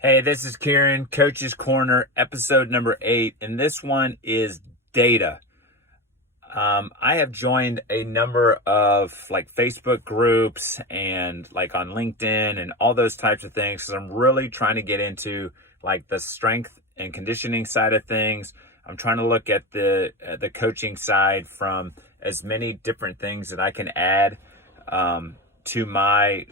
Hey, this is Kieran, Coach's Corner, episode number 8, and this one is data. I have joined a number of like Facebook groups and like on LinkedIn and all those types of things because I'm really trying to get into like the strength and conditioning side of things. I'm trying to look at the coaching side from as many different things that I can add to my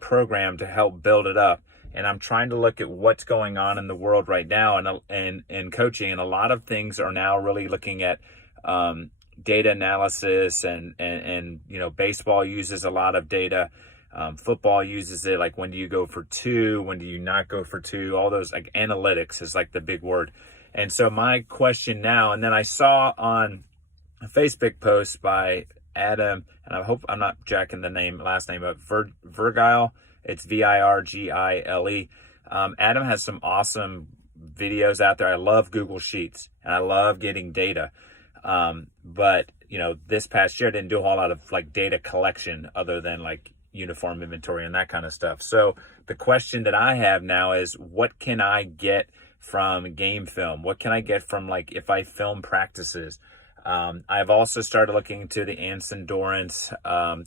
program to help build it up. And I'm trying to look at what's going on in the world right now and coaching. And a lot of things are now really looking at data analysis and baseball uses a lot of data. Football uses it, like when do you go for two, when do you not go for two, all those like analytics is like the big word. And so my question now, and then I saw on a Facebook post by Adam, and I hope I'm not jacking the last name of Virgile. It's Virgile. Adam has some awesome videos out there. I love Google Sheets and I love getting data. But this past year I didn't do a whole lot of like data collection other than like uniform inventory and that kind of stuff. So the question that I have now is, what can I get from game film? What can I get from like if I film practices? I've also started looking into the Anson Dorrance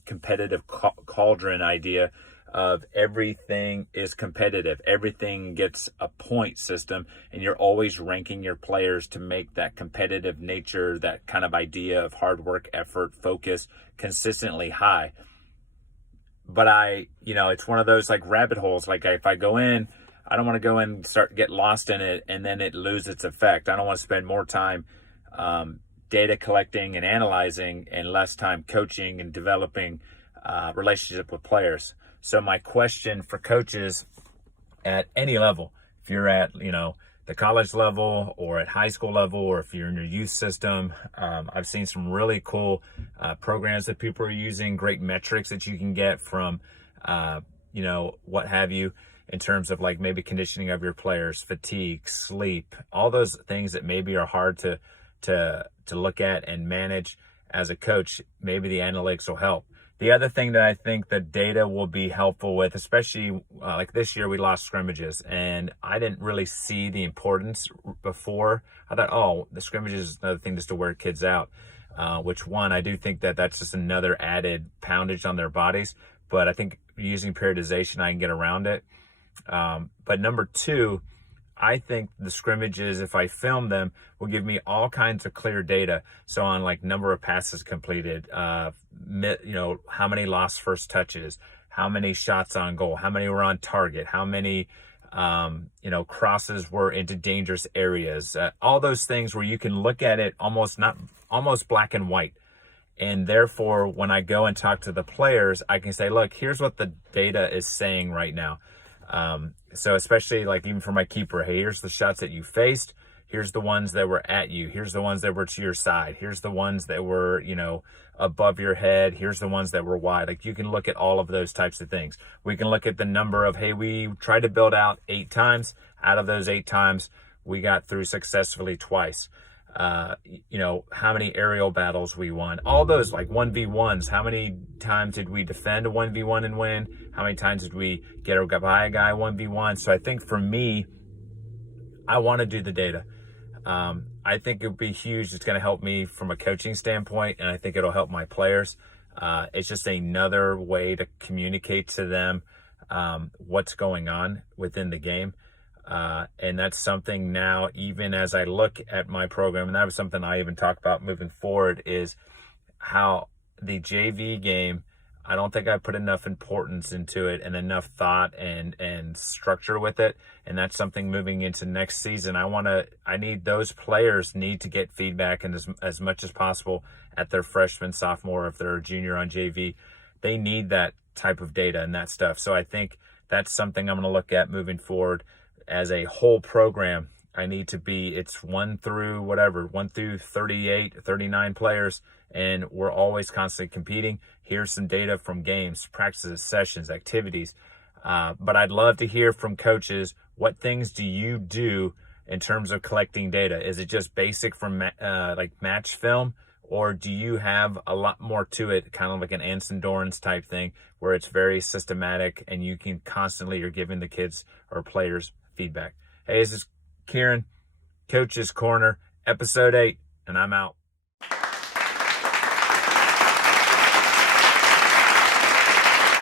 competitive cauldron idea of everything is competitive. Everything gets a point system, and you're always ranking your players to make that competitive nature, that kind of idea of hard work, effort, focus consistently high. But it's one of those like rabbit holes. Like if I go in, I don't want to go in and get lost in it and then it lose its effect. I don't want to spend more time data collecting and analyzing and less time coaching and developing relationship with players. So my question for coaches at any level, if you're at, the college level or at high school level, or if you're in your youth system, I've seen some really cool programs that people are using, great metrics that you can get from, what have you, in terms of like maybe conditioning of your players, fatigue, sleep, all those things that maybe are hard to look at and manage as a coach. Maybe the analytics will help. The other thing that I think the data will be helpful with, especially like this year, we lost scrimmages, and I didn't really see the importance before. I thought, the scrimmages is another thing just to wear kids out, which I do think that's just another added poundage on their bodies. But I think using periodization, I can get around it. But number two, I think the scrimmages, if I film them, will give me all kinds of clear data. So on like number of passes completed, how many lost first touches, how many shots on goal, how many were on target, how many, crosses were into dangerous areas, all those things where you can look at it almost black and white. And therefore, when I go and talk to the players, I can say, look, here's what the data is saying right now. So especially like even for my keeper, hey, here's the shots that you faced. Here's the ones that were at you. Here's the ones that were to your side. Here's the ones that were, above your head. Here's the ones that were wide. Like you can look at all of those types of things. We can look at the number of, hey, we tried to build out 8 times. Out of those 8 times, we got through successfully twice. How many aerial battles we won, all those like 1v1s, how many times did we defend a 1v1 and win, how many times did we get by a guy 1v1. So I think for me, I want to do the data. I think it would be huge. It's going to help me from a coaching standpoint, and I think it'll help my players. It's just another way to communicate to them what's going on within the game. And that's something now, even as I look at my program, and that was something I even talked about moving forward, is how the JV game, I don't think I put enough importance into it and enough thought and structure with it. And that's something moving into next season. Those players need to get feedback, and as much as possible at their freshman, sophomore, if they're a junior on JV, they need that type of data and that stuff. So I think that's something I'm going to look at moving forward. As a whole program, I need to it's 1 through 38, 39 players, and we're always constantly competing. Here's some data from games, practices, sessions, activities. But I'd love to hear from coaches, what things do you do in terms of collecting data? Is it just basic from like match film, Or do you have a lot more to it, kind of like an Anson Dorrance type thing, where it's very systematic and you can constantly, you're giving the kids or players feedback? Hey, this is Kieran, Coach's Corner, episode 8, and I'm out.